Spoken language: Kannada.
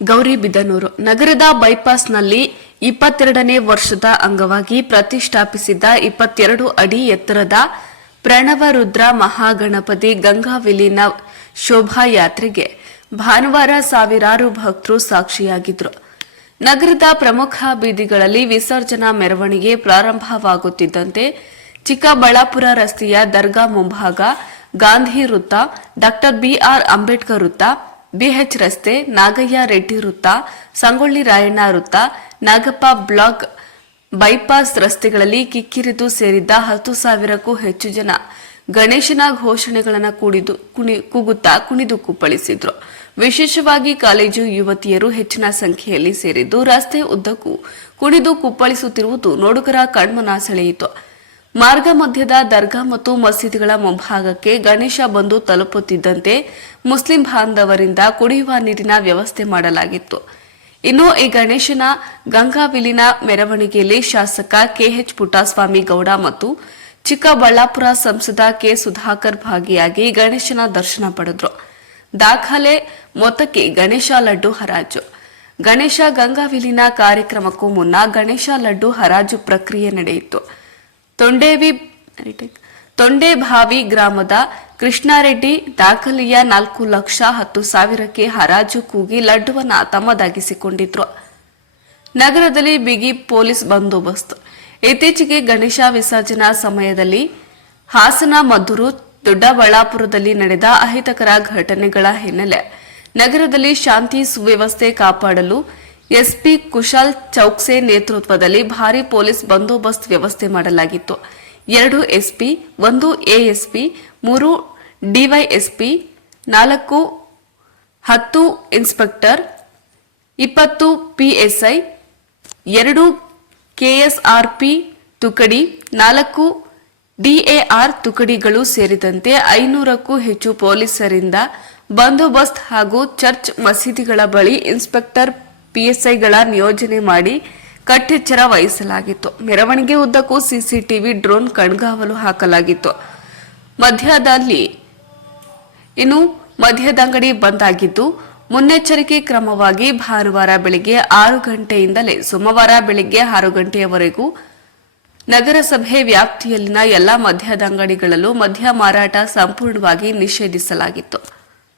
ಗೌರಿಬಿದನೂರು ನಗರದ ಬೈಪಾಸ್ನಲ್ಲಿ ಇಪ್ಪತ್ತೆರಡನೇ ವರ್ಷದ ಅಂಗವಾಗಿ ಪ್ರತಿಷ್ಠಾಪಿಸಿದ್ದ ಇಪ್ಪತ್ತೆರಡು ಅಡಿ ಎತ್ತರದ ಪ್ರಣವ ರುದ್ರ ಮಹಾಗಣಪತಿ ಗಂಗಾ ವಿಲೀನ ಶೋಭಾಯಾತ್ರೆಗೆ ಭಾನುವಾರ ಸಾವಿರಾರು ಭಕ್ತರು ಸಾಕ್ಷಿಯಾಗಿದ್ರು. ನಗರದ ಪ್ರಮುಖ ಬೀದಿಗಳಲ್ಲಿ ವಿಸರ್ಜನಾ ಮೆರವಣಿಗೆ ಪ್ರಾರಂಭವಾಗುತ್ತಿದ್ದಂತೆ ಚಿಕ್ಕಬಳ್ಳಾಪುರ ರಸ್ತೆಯ ದರ್ಗಾ ಮುಂಭಾಗ ಗಾಂಧಿ ವೃತ್ತ, ಡಾಕ್ಟರ್ ಬಿಆರ್ ಅಂಬೇಡ್ಕರ್ ವೃತ್ತ ಬಿಎಚ್ ರಸ್ತೆ, ನಾಗಯ್ಯ ರೆಡ್ಡಿ ವೃತ್ತ, ಸಂಗೊಳ್ಳಿ ರಾಯಣ್ಣ ವೃತ್ತ, ನಾಗಪ್ಪ ಬ್ಲಾಕ್ ಬೈಪಾಸ್ ರಸ್ತೆಗಳಲ್ಲಿ ಕಿಕ್ಕಿರಿದು ಸೇರಿದ್ದ ಹತ್ತು ಸಾವಿರಕ್ಕೂ ಹೆಚ್ಚು ಜನ ಗಣೇಶನ ಘೋಷಣೆಗಳನ್ನು ಕೂಡಿದು, ಕುಣಿ, ಕೂಗುತ್ತಾ ಕುಣಿದು ಕುಪ್ಪಳಿಸಿದ್ರು. ವಿಶೇಷವಾಗಿ ಕಾಲೇಜು ಯುವತಿಯರು ಹೆಚ್ಚಿನ ಸಂಖ್ಯೆಯಲ್ಲಿ ಸೇರಿದ್ದು ರಸ್ತೆ ಉದ್ದಕ್ಕೂ ಕುಣಿದು ಕುಪ್ಪಳಿಸುತ್ತಿರುವುದು ನೋಡುಗರ ಕಣ್ಮನ ಸೆಳೆಯಿತು. ಮಾರ್ಗ ಮಧ್ಯದ ದರ್ಗಾ ಮತ್ತು ಮಸೀದಿಗಳ ಮುಂಭಾಗಕ್ಕೆ ಗಣೇಶ ಬಂದು ತಲುಪುತ್ತಿದ್ದಂತೆ ಮುಸ್ಲಿಂ ಬಾಂಧವರಿಂದ ಕುಡಿಯುವ ನೀರಿನ ವ್ಯವಸ್ಥೆ ಮಾಡಲಾಗಿತ್ತು. ಇನ್ನು ಈ ಗಣೇಶನ ಗಂಗಾ ವಿಲೀನ ಮೆರವಣಿಗೆಯಲ್ಲಿ ಶಾಸಕ ಕೆಎಚ್ ಪುಟ್ಟಸ್ವಾಮಿ ಗೌಡ ಮತ್ತು ಚಿಕ್ಕಬಳ್ಳಾಪುರ ಸಂಸದ ಕೆ ಸುಧಾಕರ್ ಭಾಗಿಯಾಗಿ ಗಣೇಶನ ದರ್ಶನ ಪಡೆದ್ರು. ದಾಖಲೆ, ಮೊತ್ತಕ್ಕೆ ಗಣೇಶ ಲಡ್ಡು ಹರಾಜು. ಗಣೇಶ ಗಂಗಾ ವಿಲೀನ ಕಾರ್ಯಕ್ರಮಕ್ಕೂ ಮುನ್ನ ಗಣೇಶ ಲಡ್ಡು ಹರಾಜು ಪ್ರಕ್ರಿಯೆ ನಡೆಯಿತು. ತೊಂಡೇವಿ ತೊಂಡೇಭಾವಿ ಗ್ರಾಮದ ಕೃಷ್ಣಾರೆಡ್ಡಿ ದಾಖಲೆಯ ನಾಲ್ಕು ಲಕ್ಷ ಹತ್ತು ಸಾವಿರಕ್ಕೆ ಹರಾಜು ಕೂಗಿ ಲಡ್ಡುವನ್ನ ತಮ್ಮದಾಗಿಸಿಕೊಂಡಿದ್ರು. ನಗರದಲ್ಲಿ ಬಿಗಿ ಪೊಲೀಸ್ ಬಂದೋಬಸ್ತ್. ಇತ್ತೀಚೆಗೆ ಗಣೇಶ ವಿಸರ್ಜನಾ ಸಮಯದಲ್ಲಿ ಹಾಸನ ಮದ್ದೂರು ದೊಡ್ಡಬಳ್ಳಾಪುರದಲ್ಲಿ ನಡೆದ ಅಹಿತಕರ ಘಟನೆಗಳ ಹಿನ್ನೆಲೆ ನಗರದಲ್ಲಿ ಶಾಂತಿ ಸುವ್ಯವಸ್ಥೆ ಕಾಪಾಡಲು ಎಸ್ಪಿ ಕುಶಾಲ್ ಚೌಕ್ಸೆ ನೇತೃತ್ವದಲ್ಲಿ ಭಾರೀ ಪೊಲೀಸ್ ಬಂದೋಬಸ್ತ್ ವ್ಯವಸ್ಥೆ ಮಾಡಲಾಗಿತ್ತು. ಎರಡು ಎಸ್ಪಿ, ಒಂದು ಎಎಸ್ಪಿ, ಮೂರು ಡಿವೈಎಸ್ಪಿ, ನಾಲ್ಕು ಹತ್ತು ಇನ್ಸ್ಪೆಕ್ಟರ್, ಇಪ್ಪತ್ತು ಪಿಎಸ್ಐ, ಎರಡು ಕೆಎಸ್ಆರ್ಪಿ ತುಕಡಿ, ನಾಲ್ಕು ಡಿಎಆರ್ ತುಕಡಿಗಳು ಸೇರಿದಂತೆ ಐನೂರಕ್ಕೂ ಹೆಚ್ಚು ಪೊಲೀಸರಿಂದ ಬಂದೋಬಸ್ತ್ ಹಾಗೂ ಚರ್ಚ್ ಮಸೀದಿಗಳ ಬಳಿ ಇನ್ಸ್ಪೆಕ್ಟರ್ ಪಿಎಸ್ಐಗಳ ನಿಯೋಜನೆ ಮಾಡಿ ಕಟ್ಟೆಚ್ಚರ ವಹಿಸಲಾಗಿತ್ತು. ಮೆರವಣಿಗೆ ಉದ್ದಕ್ಕೂ ಸಿಸಿಟಿವಿ ಡ್ರೋನ್ ಕಣ್ಗಾವಲು ಹಾಕಲಾಗಿತ್ತು. ಮಧ್ಯದಲ್ಲಿ ಇನ್ನು ಮದ್ಯದಂಗಡಿ ಬಂದ್ ಆಗಿದ್ದು, ಮುನ್ನೆಚ್ಚರಿಕೆ ಕ್ರಮವಾಗಿ ಭಾನುವಾರ ಬೆಳಿಗ್ಗೆ ಆರು ಗಂಟೆಯಿಂದಲೇ ಸೋಮವಾರ ಬೆಳಿಗ್ಗೆ ಆರು ಗಂಟೆಯವರೆಗೂ ನಗರಸಭೆ ವ್ಯಾಪ್ತಿಯಲ್ಲಿನ ಎಲ್ಲಾ ಮದ್ಯದಂಗಡಿಗಳಲ್ಲೂ ಮದ್ಯ ಮಾರಾಟ ಸಂಪೂರ್ಣವಾಗಿ ನಿಷೇಧಿಸಲಾಗಿತ್ತು.